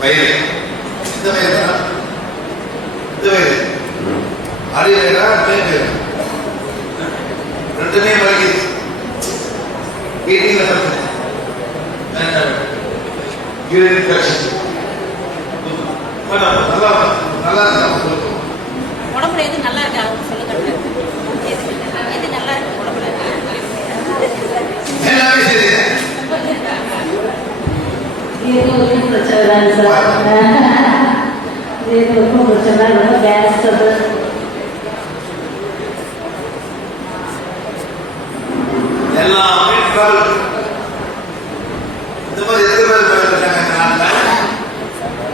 வயது இந்த வயது இந்த வயது அறிவா ரெண்டுமே வழங்கி வீட்டில் நல்லா உடம்புல எது நல்லா இருக்கு அவங்க சொல்லுங்க. எது நல்லா இருக்கு உடம்புல? எல்லாமே சரி. ஒன்றும் பிரச்சனை தான் சார். ஒன்றும் பிரச்சனை ரொம்ப கேஸ் எல்லாமே இந்த மாதிரி எத்தனை பேர் இருக்காங்க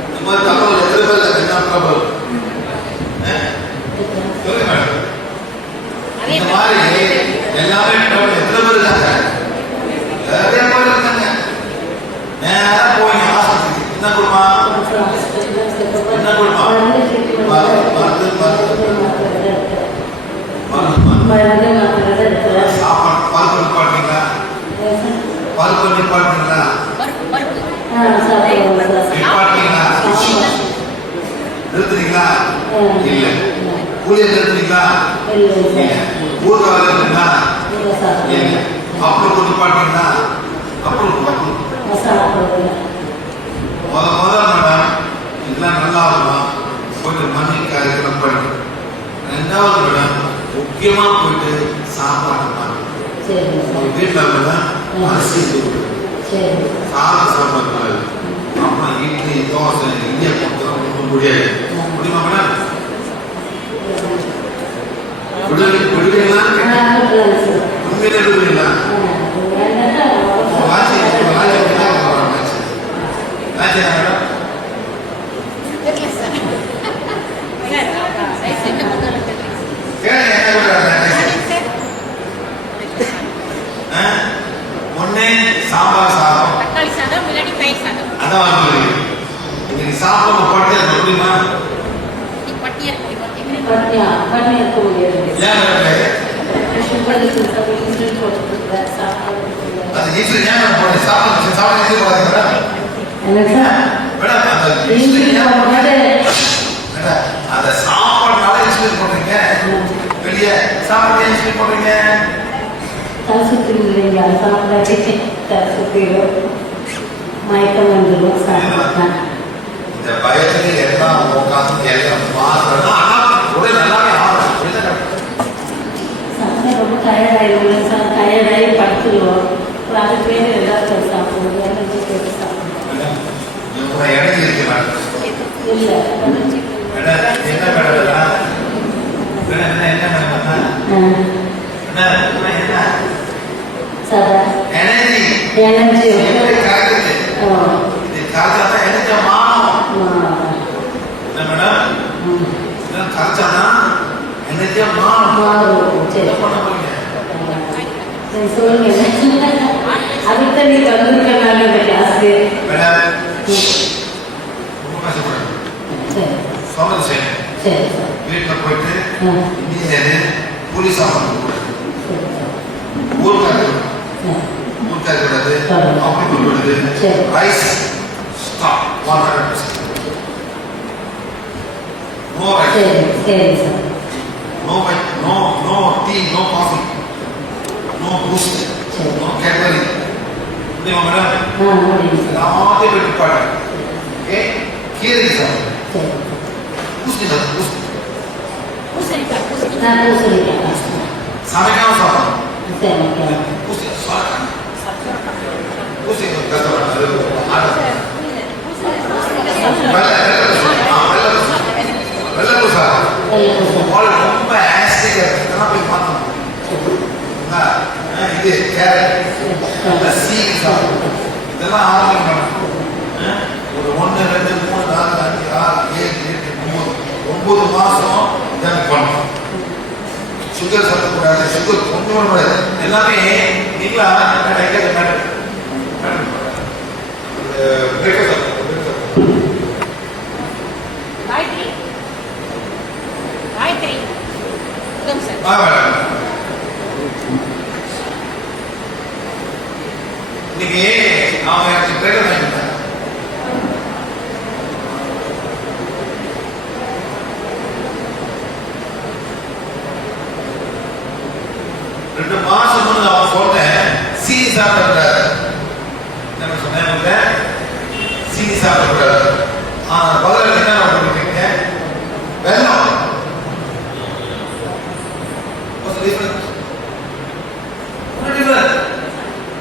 இந்த மாதிரி தகவல் எத்தனை பேர் என்ன ப்ராப்ளம் இந்த மாதிரி எல்லாமே எத்தனை பேர் இருக்காங்க? நிறைய பேர் இருக்காங்க. நேரா போய் ஆஸ்பத்திரிக்கு என்ன கொடுமா என்ன கொடுமா சாப்பாடு பருப்பு நிப்பாட்டீங்களா? பருப்பு நிப்பாட்டீங்களா? நிப்பாட்டீங்களா? நிறுத்துறீங்களா? இல்ல. கூலியை நிறுத்துறீங்களா? ஊர்காவை நிறுத்துறீங்களா? இல்ல. அப்புறம் நிப்பாட்டீங்களா? அப்புறம் முதல் மேடம் இதெல்லாம் நல்லா இருக்கும். கொஞ்சம் மண்ணில் காய்கறி பண்ணி ரெண்டாவது மேடம் முக்கியமா போயிட்டு சாப்பாடு வீட்டில் மேடம் அரிசி சாதம் சாப்பாடு அப்புறம் இட்லி தோசை இடியாப்பம் முடியாது. முடியுமா மேடம்? விடுவீங்களா? உண்மையிலே விடுவீங்களா? சாம்பார் சாதம் தக்காளி சாதம் இல்லாட்டி தயிர் சாதம் அதான் இன்னைக்கு சாப்பிட பட்டு முடியுமா? பட்டியா இருக்க முடியாது. அது ஈஸ்வரி ஏன் போடுறது? சாப்பிட சாப்பிட அந்த சாப்பாடுனால ஈஸ்வரி போடுறீங்க. வெளியே சாப்பாடு ஈஸ்வரி போடுறீங்க. மயக்கம் வந்துடும் சாப்பிட்டேன். இந்த பயத்துல எல்லாம் உட்காந்து எல்லாம் உடல் நல்லாவே ஆகும். ரொம்ப டயர்டாயிடும் சார். டயர்டாகி படுத்துடுவோம். அது பேர் எல்லாத்தையும் சாப்பிடுவோம். எனர்ஜி போட்டு சாப்பிடுவோம். எனர்ஜி இருக்கு இல்லை என்ன மேடம் சார் எனர்ஜி எனர்ஜி சொல்லுங்க. அதுக்கு நீ தந்துருக்கனால இந்த கிளாஸ்க்கு வீட்டில் போயிட்டு இன்ஜினியர் கூலி சாப்பாடு ஊருக்காது கூடாது. அப்படி விடுது rice stop 100%. No rice. No tea, no coffee, no boost, no Cadbury. முடியுமா மேடம்? எல்லாத்தையும் விட்டு பாடு. ஓகே, கீரை சாப்பிடு. சமைக்காம சாப்பிடணும். ரொம்ப ஆஸ்டிக் போய் பார்த்தோம். இது கேரட் இதெல்லாம் ஆர்டர் பண்ணணும். ஒரு 1 2 3 4 5 6 7 8 9 மாசம் இதெல்லாம் பண்ணணும். சுகர் சாப்பிடக்கூடாது. சுகர் கொண்டு வரக்கூடாது. எல்லாமே நீங்களா இன்னைக்கு அவங்க எனக்கு ட்ரெயின் ஆகிட்டாங்க. ரெண்டு மாசம் முன்னாடி அவன் சொன்னேன் சீனி சாப்பிடக்கூடாது. என்ன சொன்னேன்? சீனி சாப்பிடக்கூடாது. பதில் என்ன பண்ணிருக்கீங்க? வெல்லம். What's the difference? What difference?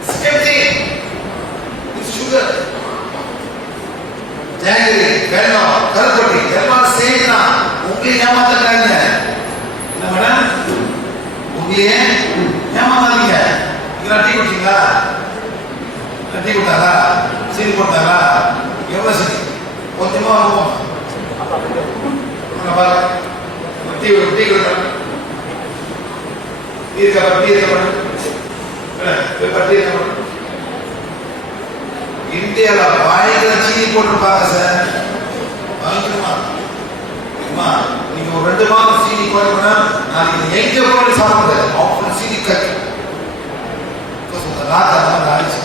Same thing. It's sugar. Jangiri, வெல்லம், கருப்பட்டி எல்லாம் சேம் தான். உங்களை ஏமாத்துறாங்க. என்ன மேடம்? உங்களையே ஏமாத்தாதீங்க. நீங்க டீ குடிச்சீங்களா? டீ கொடுத்தாரா? சீனி போட்டாரா? எவ்வளவு சீனி? கொஞ்சமா இருக்கும். டீ கொடுத்தாரு. இந்தியால பயங்கர சீனி போட்டிருப்பாங்க சார். பயங்கரமா நீங்க ஒரு 2 மாதம் சீனி போட்டோம்னா நாளைக்கு எங்க போய் சாப்பிடுறது அவங்க சீனி கட்டு ஆச்சு.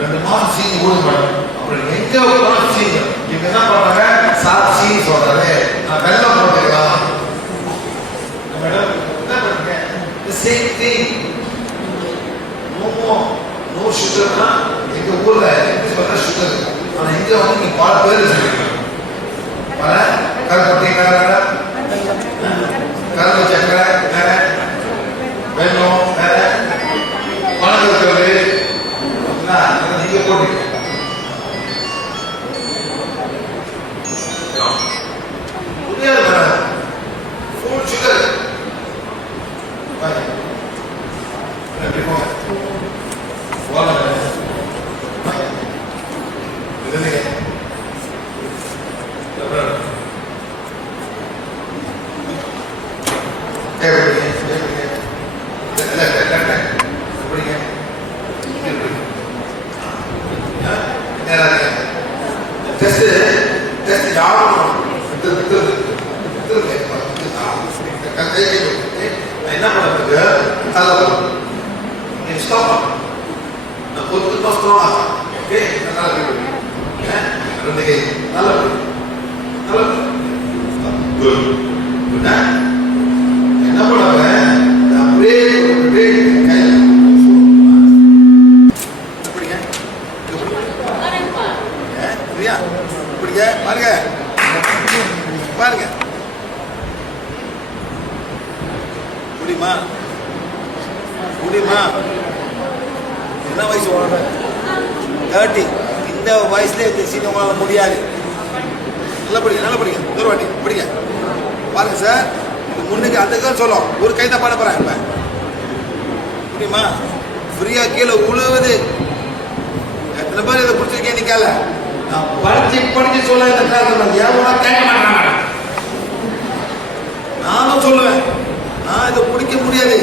2 மாதம் சீனி ஊடுபடும். அப்புறம் எங்க போனாலும் சீனி இவங்க என்ன பண்றாங்க? சாப்பிட்டு சீனி சொல்றாரு, நான் வெல்லம் போட்டுக்கலாம். மேடம் என்ன பண்றீங்க? The same thing. No sugar na எங்க ஊர்ல எப்படி சொல்ற சுகர். ஆனா இங்க வந்து நீங்க பல பேர் சொல்றீங்க. பல கருப்பட்டி வேற, கரும்பு சக்கரை வேற, வெல்லம் வேற, பனங்கற்கண்டு நீங்க போட்டீங்க. புரியாது மேடம். Full sugar. எப்படி போங்க? என்ன பண்ணுறது? ஸ்டாப் கொஞ்சம் ஸ்ட்ராங்கா. ஓகே, நல்லா இருக்கு. ரெண்டு கை நல்லா இருக்கு. நல்லா குட். குட். என்ன பண்ணுவாங்க? அப்படியே கையில அப்படிங்க. சரியா? அப்படிங்க. பாருங்க பாருங்க. முடியுமா? முடியுமா? என்ன வயசு உங்களோட? 30. இந்த வயசுல இந்த சீன் உங்களால முடியாது. நல்லா படிங்க, நல்லா படிங்க. தூரவாட்டி படிங்க. பாருங்க சார், இது முன்னுக்கு அதுக்கு சொல்லும். ஒரு கை தான் பண்ண போறேன். இப்ப முடியுமா? ஃப்ரீயா கீழே உழுவுது. எத்தனை பேர் இதை பிடிச்சிருக்கேன்? நிக்கல. நான் படிச்சு சொல்ல இந்த கிளாஸ் எவ்வளோ கேட்க மாட்டேன். நானும் சொல்லுவேன், நான் இதை பிடிக்க முடியாது,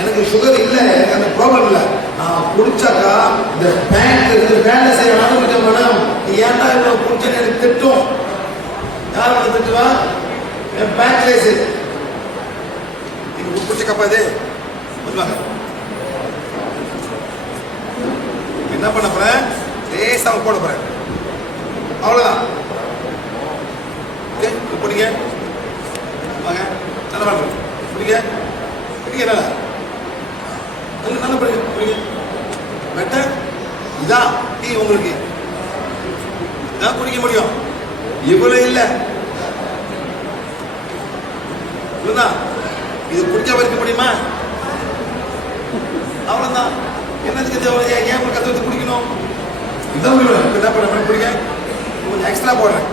எனக்கு சுகர் இல்லை, எனக்கு அந்த ப்ராப்ளம் இல்லை. நான் குடிச்சாக்கா இந்த பேங்க் வேலை செய்ய ஆரம்பிச்ச மேடம், நீ ஏன்டா இவ்வளவு குடிச்சேன்னு எனக்கு திட்டும். யார் வந்து திட்டுவா? என் பேங்க் லைஸ். நீங்க குடிச்ச கப்பா இது சொல்லுவாங்க. என்ன பண்ண போறேன்? லேசா போட போறேன். அவ்வளவுதான். ஓகே, பிடிங்க. வாங்க, நல்லா பாருங்க. பிடிங்க பிடிங்க. நல்லா நல்லா படிங்க. பிடிங்க. பெட்டர் இதான் டீ உங்களுக்கு. இதான் குடிக்க முடியும். இவ்வளவு இல்லை, இவ்வளவுதான். இது குடிக்காம இருக்க முடியுமா? அவ்வளவுதான். என்னதுக்கு தேவை? ஏன் ஒரு கத்து குடிக்கணும்? இதான் என்ன பண்ண பிடிங்க. கொஞ்சம் எக்ஸ்ட்ரா போடுறேன்.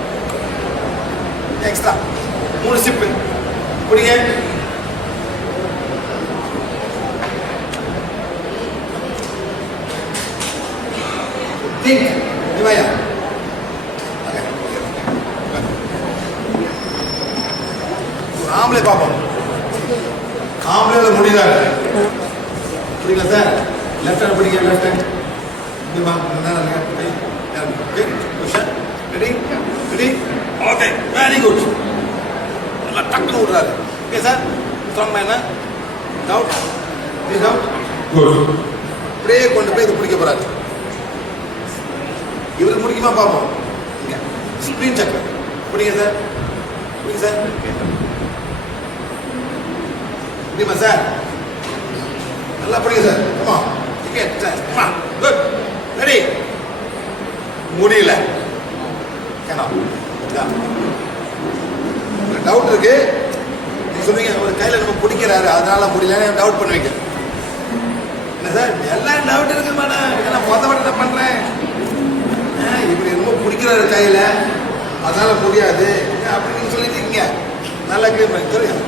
எக்ஸ்ட்ரா 3 சிப்பு குடிங்க. இவையா ஆம்பளை பார்ப்போம். ஆம்பளை முடியாது. புரியுங்களா சார்? லெஃப்ட் ஹேண்ட் பிடிங்க. Left hand ready ready. Okay, very good. நல்லா டக்குன்னு விடுறாரு. Okay sir, strong man. Doubt doubt. Good. அப்படியே கொண்டு போய் இது பிடிக்க போறாரு. இவருக்கு முடிக்குமா பார்ப்போம். இங்க ஸ்பிரிங் சக்கரம் பிடிங்க சார், பிடிங்க சார், முடியுமா சார்? நல்லா பிடிங்க சார். ஆமா குட் ரெடி. முடியல டவுட் இருக்கு. நீங்க சொல்றீங்க ஒரு கையில நம்ம பிடிக்கிறாரு அதனால முடியலன்னு டவுட் பண்ணுவீங்க. என்ன சார் எல்லாம் டவுட் இருக்கு மேடம், நான் மொத்த மட்டும் என்ன பண்றேன், இப்படி ரொம்ப பிடிக்கிறாரு கையில அதனால முடியாது அப்படின்னு சொல்லிட்டு இருக்கீங்க. நல்லா கிளீன் பண்ணி தெரியும்.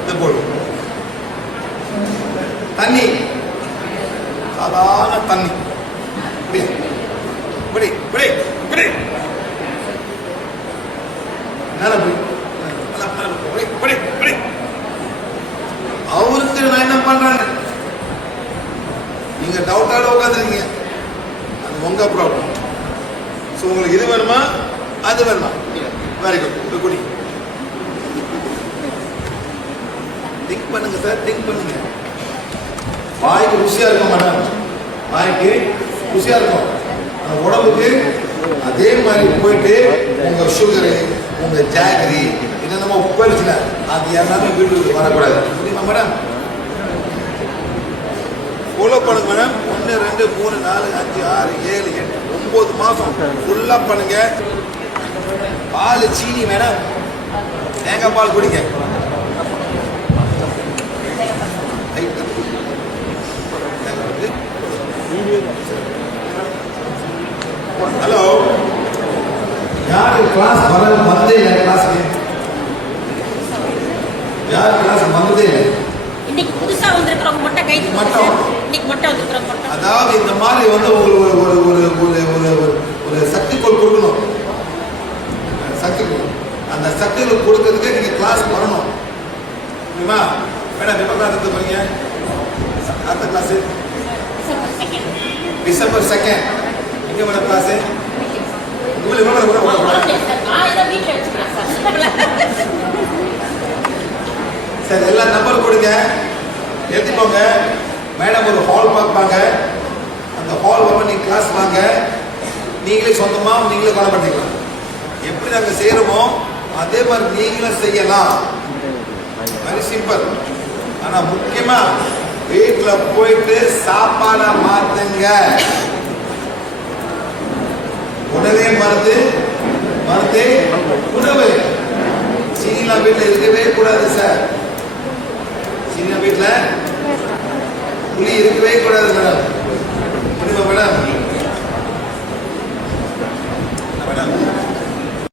இந்த போடு தண்ணி, சாதாரண தண்ணி, இப்படி இப்படி இப்படி அவருக்கு நான் என்ன பண்றேன், நீங்க டவுட்டோட உட்காந்துருக்கீங்க, அது உங்க ப்ராப்ளம். ஸோ உங்களுக்கு இது வேணுமா அது வேணுமா? Very good. குடி திங்க் பண்ணுங்க சார், திங்க் பண்ணுங்க. வாய்க்கு ருசியா இருக்கும் மேடம், வாய்க்கு ருசியா இருக்கும். உடம்புக்கு அதே மாதிரி போயிட்டு உங்க சுகரு உங்க ஜாகரி என்னென்னமோ உப்பரிச்சுல அது எல்லாமே வீட்டுக்கு வரக்கூடாது. புரியுமா மேடம்? ஃபாலோ பண்ணுங்க மேடம். 1 2 3 4 5 6 7 8 9 மாசம் ஃபுல்லா பண்ணுங்க. பால் சீனி மேடம், தேங்காய் பால் குடிங்க. ஹலோ, யாரு கிளாஸ் வந்ததே இல்லை? கிளாஸுக்கு யார் கிளாஸ் வந்ததே இல்லை? இன்னைக்கு புதுசா வந்திருக்கிறவங்க மட்டும் கை மட்டும் இன்னைக்கு மட்டும் வந்திருக்கிறவங்க மட்டும். அதாவது இந்த மாதிரி வந்து உங்களுக்கு ஒரு ஒரு ஒரு ஒரு ஒரு சக்திக்குள் கொடுக்கணும். சக்திக்குள் அந்த சக்திகள் கொடுக்கறதுக்கு நீங்க கிளாஸ் வரணும். புரியுமா மேடம்? எப்போ கிளாஸ் எடுத்து போறீங்க? அடுத்த கிளாஸ் டிசம்பர் 2 எங்க மேடம் கிளாஸ்? சரி, எல்லா நம்பர் கொடுங்க, எழுதிப்போங்க. மேடம் ஒரு ஹால் பார்ப்பாங்க, அந்த ஹால் வந்து நீங்க கிளாஸ் வாங்க, நீங்களே சொந்தமா நீங்களே கொண்டாடிக்கலாம். எப்படி நாங்கள் செய்யறோமோ அதே மாதிரி நீங்களும் செய்யலாம். Very simple. ஆனா முக்கியமா வீட்டில் போயிட்டு சாப்பாட மாத்துங்க. உணவே மருந்து, மருந்தே உணவு. சீனிலாம் வீட்டில் இருக்கவே கூடாது சார். சீனிலாம் வீட்டில் புளி இருக்கவே கூடாது மேடம்.